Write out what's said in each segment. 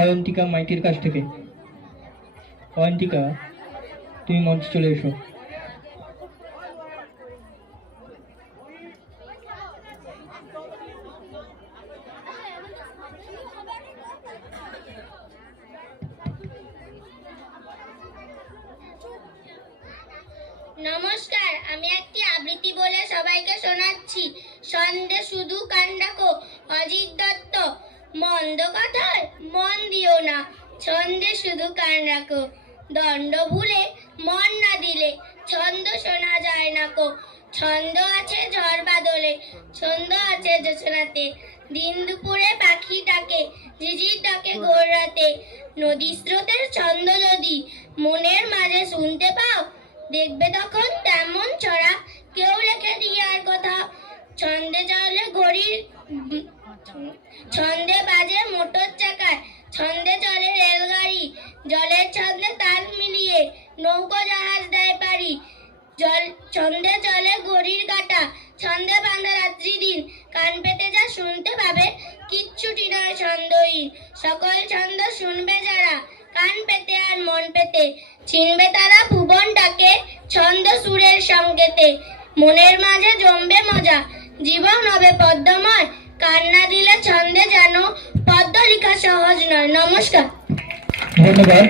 অয়ন্তিকা মাইতির কাছ থেকে। অয়ন্তিকা, তুমি মঞ্চে চলে এসো। নমস্কার, আমি একটি আবৃত্তি বলে সবাইকে শোনাচ্ছি। সন্ধে শুধু কান রাখো, অজিত দত্ত। মন্দ কথায় মন দিও না, ছন্দে শুধু কান রাখো। দণ্ড ভুলে মন না দিলে ছন্দ শোনা যায় না কো। ছন্দ আছে ঝড় বাদলে, ছন্দ আছে জোছনাতে। দিন দুপুরে পাখি ডাকে, ঝিঝির ডাকে ঘোর রাতে। নদী স্রোতের ছন্দ যদি মনের মাঝে শুনতে পাও, দেখবে তখন তেমন ছড়া কেউ রেখে দিয়ে আর কথা। ছন্দে চলে ঘড়ির, ছন্দে বাজে মোটর চাকায়, ছন্দে চলে রেলগাড়ি। জলের ছন্দে তাল মিলিয়ে নৌকো জাহাজ দেয় পারি। ছন্দে চলে ঘড়ির কাঁটা, ছন্দে বাঁধা রাত্রি দিন। কান পেতে যা শুনতে পাবে, কিচ্ছুটি নয় ছন্দহীন। সকল ছন্দ শুনবে যারা, কান পেতে আর মন পেতে। চিনবে তারা ভুবনটাকে ছন্দ সুরের সংকেতে। মনের মাঝে জমবে মজা, জীবন হবে পদ্মময়। কান না দিলে ছন্দে যেন পদ্ম লেখা সহজ নয়। নমস্কার। ধন্যবাদ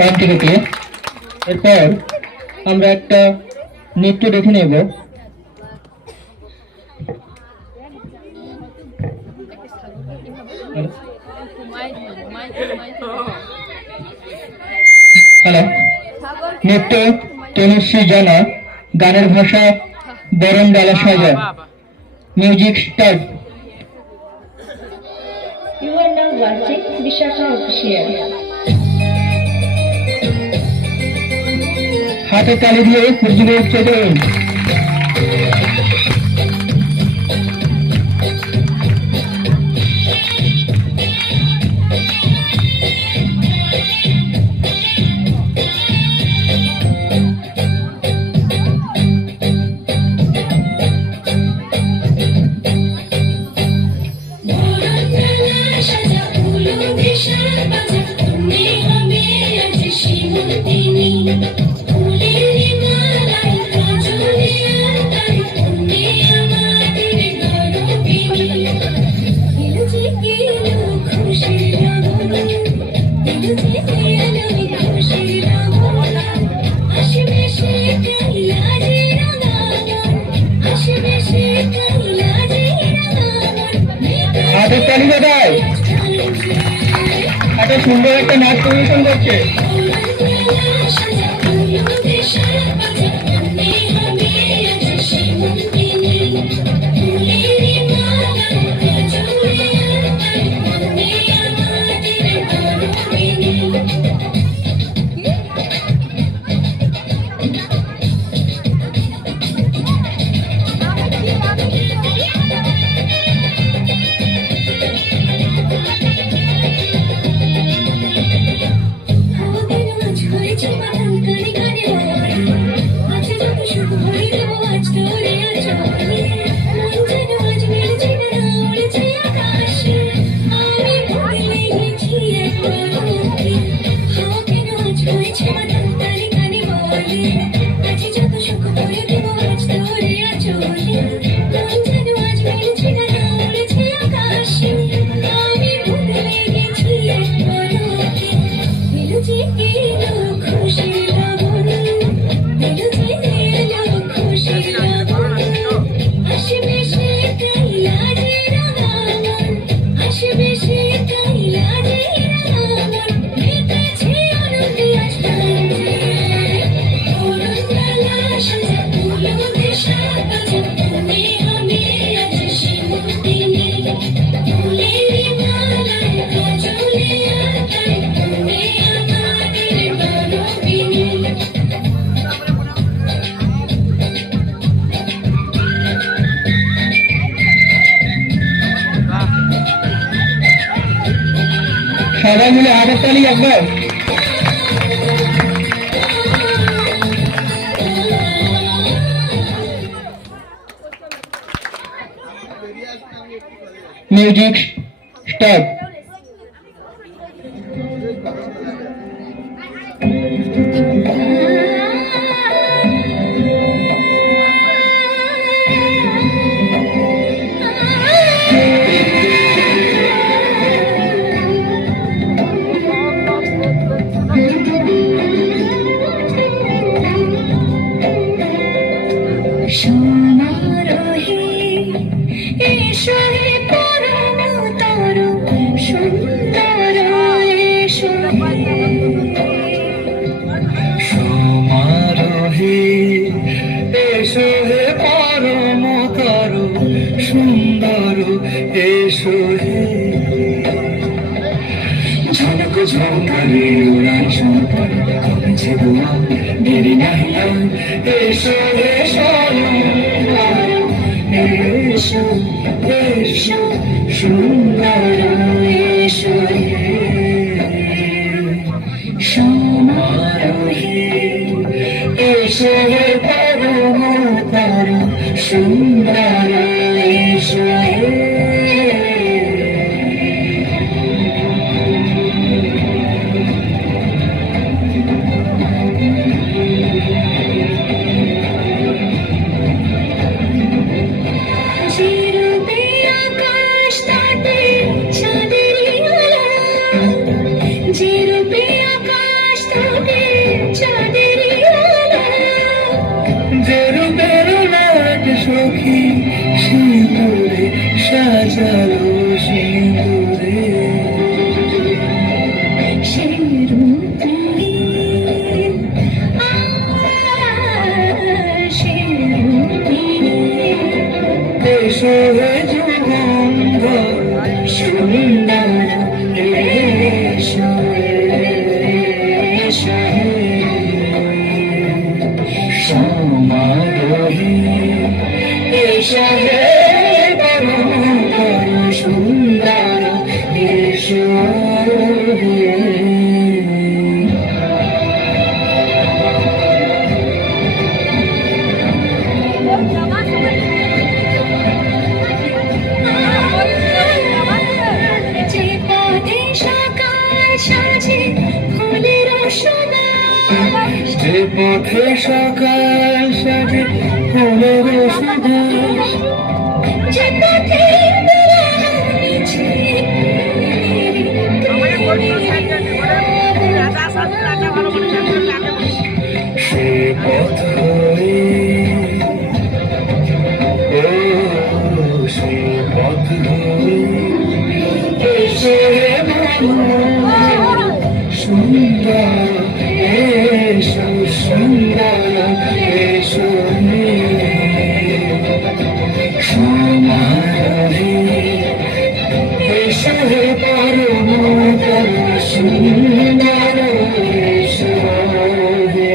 অয়ন্তিকাকে। এরপর আমরা একটা নৃত্য দেখে নেব। হ্যালো, নৃত্য তনুশ্রী জানা, গানের ভাষা বরণ ডালা সাজা। Music start. You are now watching Vishaka Official. হাতে তালি দিয়ে খুঁজবে চলুন। হাতের তালি বাজায়, এত সুন্দর একটা নাচ পরিবেশন করছে। সবাই মিলে হাতের তালি একবার। Music start. ঝঙ্কারে ওড়ার সংকার করেছে দোয়া দেরি নাহি আর এসো এসো এসো এসো সুন্দর এসো সমারোহে এসো পরম পরম সুন্দর এসো সখী সিঁদুরে সাজালো সিঁদুরে এসো হে যুগন্ধ সুন্দর এসো এসো সমারোহে এসো হে পরম পরম সুন্দর এসো যে পথে সকাল সাজে ফুলের সুধা যে পথে সে পথ ধরে সে পথ ধরে এসে সুন্দর এসো সুন্দর এসো সমারোহে এসো হে পরম পরম সুন্দর এসো হে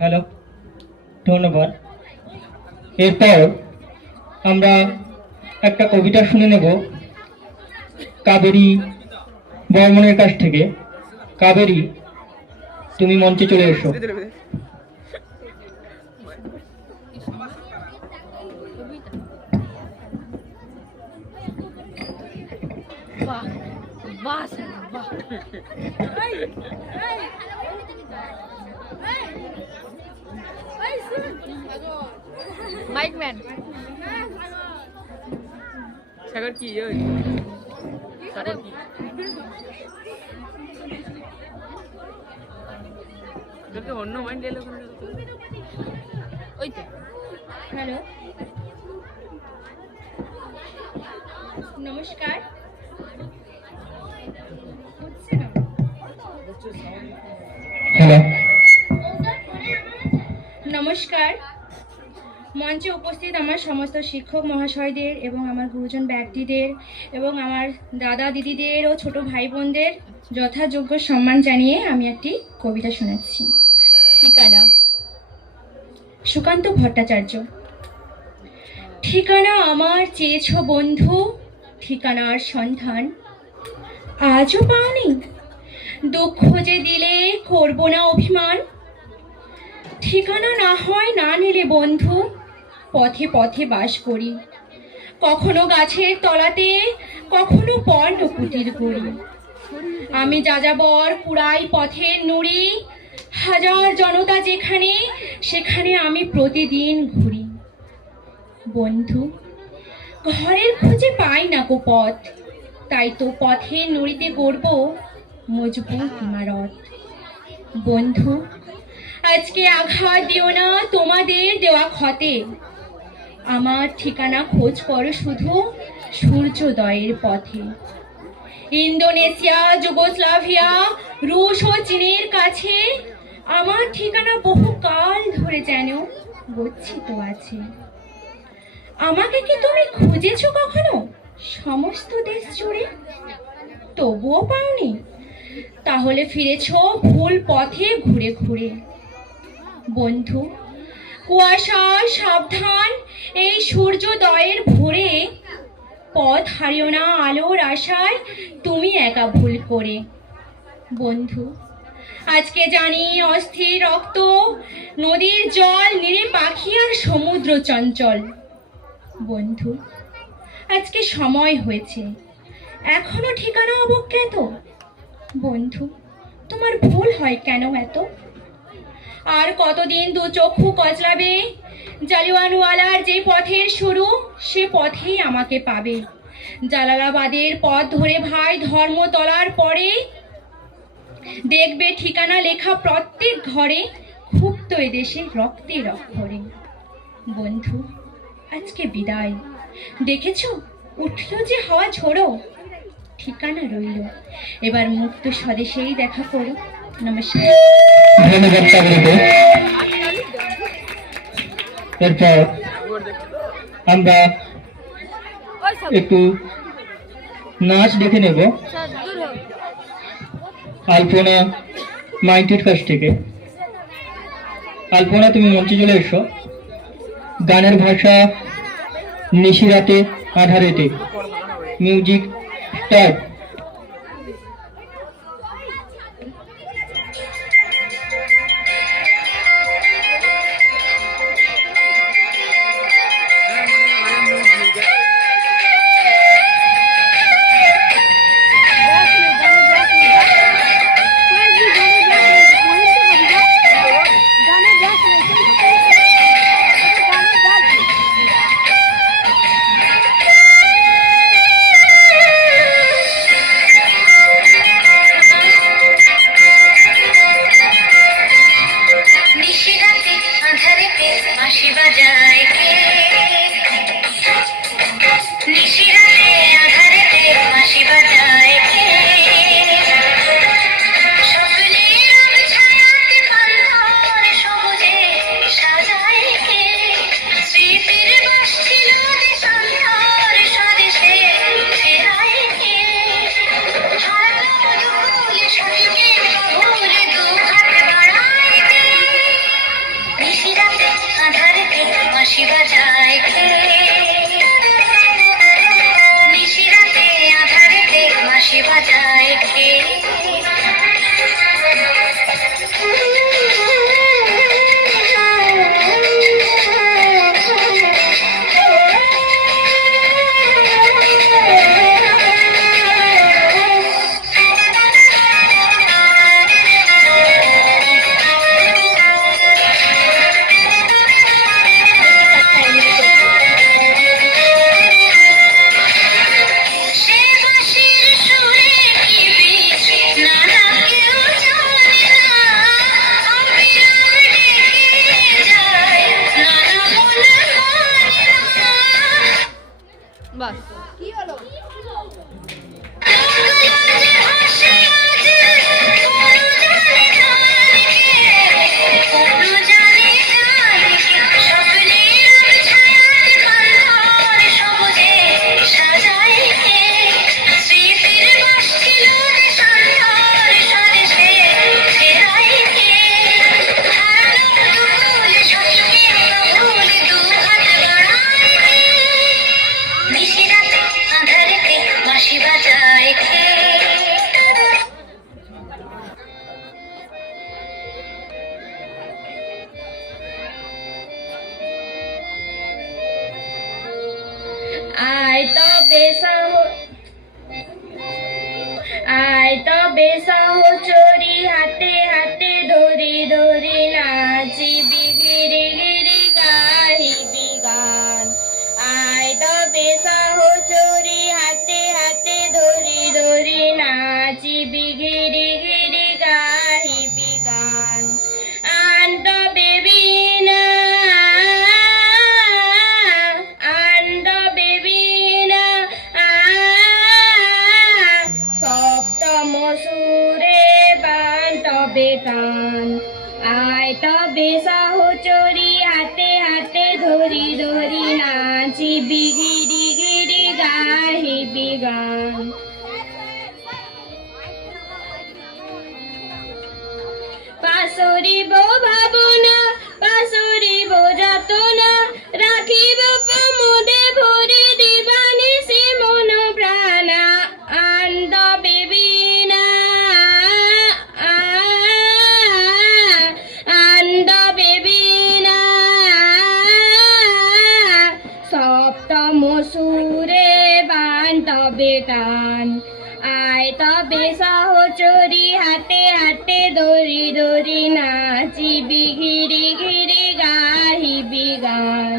হ্যালো, ধন্যবাদ। এরপর আমরা একটা কবিতা শুনে নেব কাবেরী বর্মনের কাছ থেকে। কাবেরী, তুমি মঞ্চে চলে এসো। মাইকম্যান সাগর কি ওই সাগর কি তোকে অন্য মাইন্ড এলো কোন ওই তো হ্যালো, নমস্কার। হ্যালো, নমস্কার। মঞ্চে উপস্থিত আমার সমস্ত শিক্ষক মহাশয়দের এবং আমার গুরুজন ব্যক্তিদের এবং আমার দাদা দিদিদের ও ছোট ভাই বোনদের যথাযোগ্য সম্মান জানিয়ে আমি একটি কবিতা শোনাচ্ছি। ঠিকানা, সুকান্ত ভট্টাচার্য। ঠিকানা আমার চেয়েছ বন্ধু, ঠিকানার সন্ধান আজও পাওনি। দুঃখ যে দিলে করব না অভিমান। ঠিকানা না হয় না নিলে বন্ধু, পথে পথে বাস করি। কখনো গাছের তলাতে, কখনো পর্ণ কুটির করি। আমি যাযাবর কুড়াই পথের নুড়ি। হাজার জনতা যেখানে, সেখানে আমি প্রতিদিন ঘুরি। বন্ধু, ঘরের খোঁজে পাই না গো পথ, তাই তো পথের নুড়িতে গড়ব মজবুত ইমারত। বন্ধু, আজকে আঘাত দিও না তোমাদের দেওয়া ক্ষতে। আমার ঠিকানা খোঁজ করো শুধু সূর্যোদয়ের পথে। ইন্দোনেশিয়া, যুগোস্লাভিয়া, রুশ ও চীনের কাছে আমার ঠিকানা বহু কাল ধরে যেন গচ্ছিত আছে। আমাকে কি তুমি খুঁজেছো কখনো সমস্ত দেশ জুড়ে? তবুও পাওনি? তাহলে ফিরেছো ভুল পথে ঘুরে ঘুরে। বন্ধু, কুয়াশায় সাবধান, এই সূর্যোদয়ের ভোরে পথ হারিও না আলোর আশায় তুমি একা ভুল করে। বন্ধু, আজকে জানি অস্থির রক্ত, নদীর জল, নিরে পাখি আর সমুদ্র চঞ্চল। বন্ধু, আজকে সময় হয়েছে, এখনো ঠিকানা অবজ্ঞাত। বন্ধু, তোমার ভুল হয় কেন এত? আর কতদিন দু চক্ষু কচলাবে? জালিয়ানওয়ালার যে পথের শুরু, সে পথেই আমাকে পাবে। জালালাবাদের পথ ধরে ভাই ধর্মতলার পরে দেখবে ঠিকানা লেখা প্রত্যেক ঘরে, ক্ষুব্ধ এদেশে রক্তের অক্ষরে। বন্ধু, আজকে বিদায়। দেখেছো উঠল যে হাওয়া ঝোড়ো, ঠিকানা রইল, এবার মুক্ত স্বদেশেই দেখা করো। নমস্কার। ধন্যবাদ সাগরকে। এরপর আমরা একটু নাচ দেখে নেব আলপনা মাইন্টের কাছ থেকে। আলপনা, তুমি মঞ্চে চলে এসো। গানের ভাষা নিশিরাতে আধারেতে। Music start. চোরি হাতে হাতে ধরি ধরি নাচিবি গিরি গিরি গাহিবি গান। আয় তবে চোরি হাতে হাতে ধরি ধরি নাচিবি গিরি গিরি গাহিবি গান। আন তবে বিনা আন তবে বিনা সপ্তম সুরে বান তবে গান। আয় তবে সহচরি হাতে হাতে ধরি ধরি নাচি হিবি গিরি গিরি গা হিবি গান। পাশরিব ভাবনা পাশরিব যাতনা রাখিব প্রমোদে ভরি দিবানি সে মন প্রাণ আন্দ বিবিনা আন্দ বিবিনা সপ্তম সুরে বান তবে টান আয় তবে সহচরি হাতে হাতে দড়ি দড়ি নাচিবি ঘিরি ঘিরি গাহিবি গান।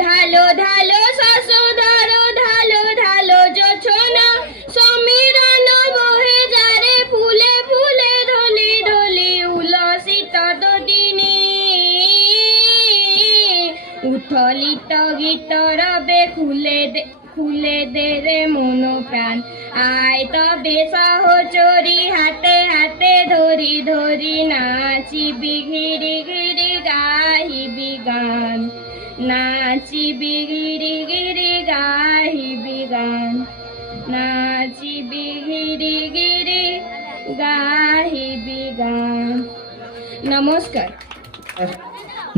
ঢালো ঢালো শশো ধরো ঢালো ঢালো জোছনা সমীরণ বহে যারে ফুলে ফুলে ধলি ধলি উলসিত দদিনী উথলিত গীত রবে খুলে দে রে মন প্রাণ আয় তবে সহচরি হাতে হাতে ধরি ধরি নাচিবি ঘিরি ঘিরি গাহিবি গান নাচিবি গিরি গিরি গাহিবি গান নাচিবি গিরি গিরি গাহিবি গান। নমস্কার।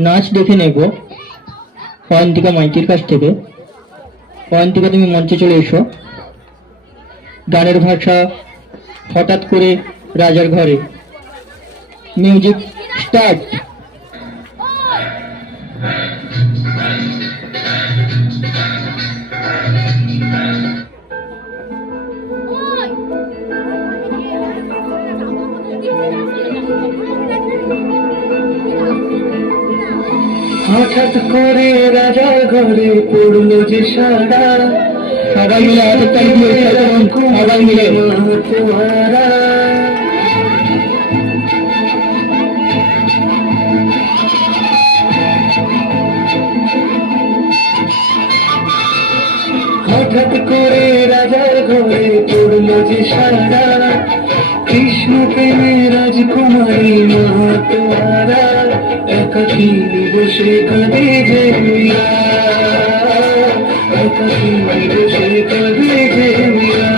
নাচ দেখে নেব অয়ন্তিকা মাইতির কাছ থেকে। অয়ন্তিকা, তুমি মঞ্চে চলে এসো। গানের ভাষা হঠাৎ করে রাজার ঘরে। Music start. হঠাৎ করে রাজার ঘরে পড়লো যে সারা, সবাই মিলে হাতের তালি দিয়ে উৎসাহ করুন। সবাই মিলে তোমারা হঠাৎ করে রাজার ঘরে পড়লো যে সারা, কৃষ্ণ প্রেমে রাজকুমারী মহাতোয়ারা একাকী বসে কাঁদে যে মীরা, একাকী বসে কাঁদে যে মীরা।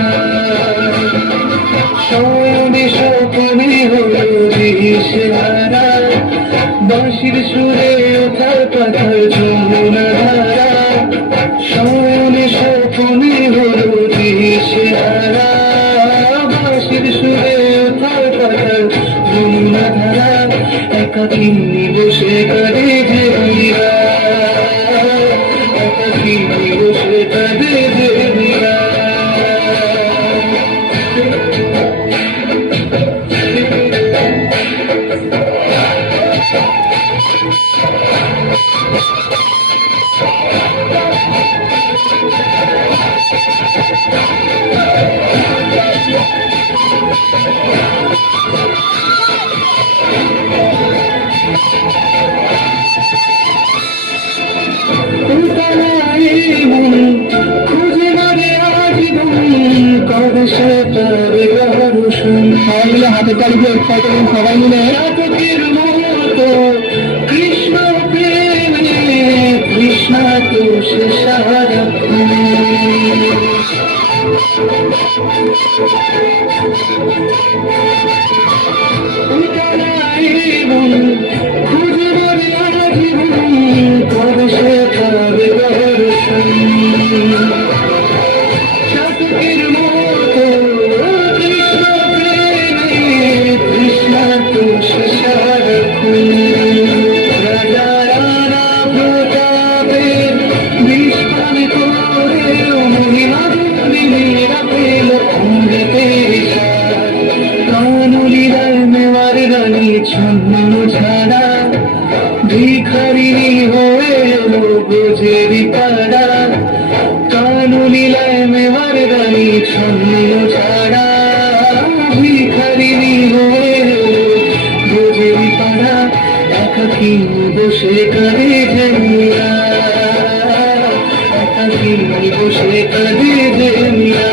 শয়নে স্বপ্নে হলো দিশেহারা, বাঁশির সুরে ওঠার পাথার যমুনা ধারা। শয়নে স্বপ্নে হলো দিশেহারা, বাঁশির সুরে ওঠার পাথার যমুনা ধারা। একাকী বসে কাঁদে যে মীরা, একাকী বসে কাঁদে যে মীরা। খুঁজে মারে আজীবন কবে সে তার রোশন। সবাই মিলে হাতের তালি দিয়ে উৎসাহ করুন। সবাই মিলে চাতকের মতো কৃষ্ণ প্রেমে কৃষ্ণ তো সে সারাক্ষণ। খুঁজে মারে আজীবন কবে সে তার রোশন। চাতকের মতো কৃষ্ণ প্রেমে কৃষ্ণ তো সে সারাক্ষণ। রাজা রানা প্রতাপের বিস্ফান করে মহিমা মেয়েরা পেল অমৃতের সার। কানুলিরায় মেওয়ার রানী ছন্ন ছাড়া, ভিখারিনী হয়ে এলো গোজেরি পাড়া। কানুলিলায় মেওয়ার রানী ছন্ন ছাড়া, ভিখারিনী হয়ে এলো গোজেরি পাড়া। একাকী বসে কাঁদে যে মীরা, একাকী বসে কাঁদে যে মীরা।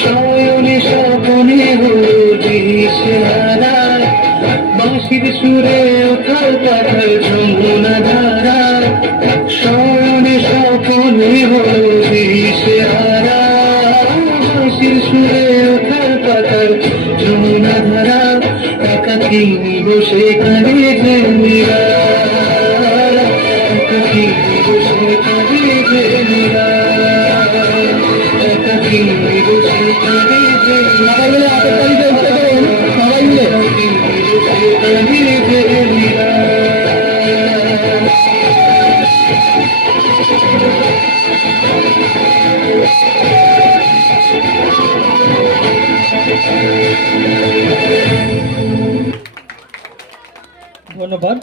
শয়নে স্বপ্নে হলো দিশেহারা, হাসির সুরে উথাল পাথাল যমুনা ধারা শয়নে স্বপনে হলো দিশেহারা হাসির সুরে উথাল পাথাল যমুনা ধারা একাকী বসে কাঁদে যে মীরা একাকী বসে কাঁদে যে মীরা একাকী বসে কাঁদে যে মীরা সবাই মিলে বসে কাঁদে যে মীরা ধন্যবাদ।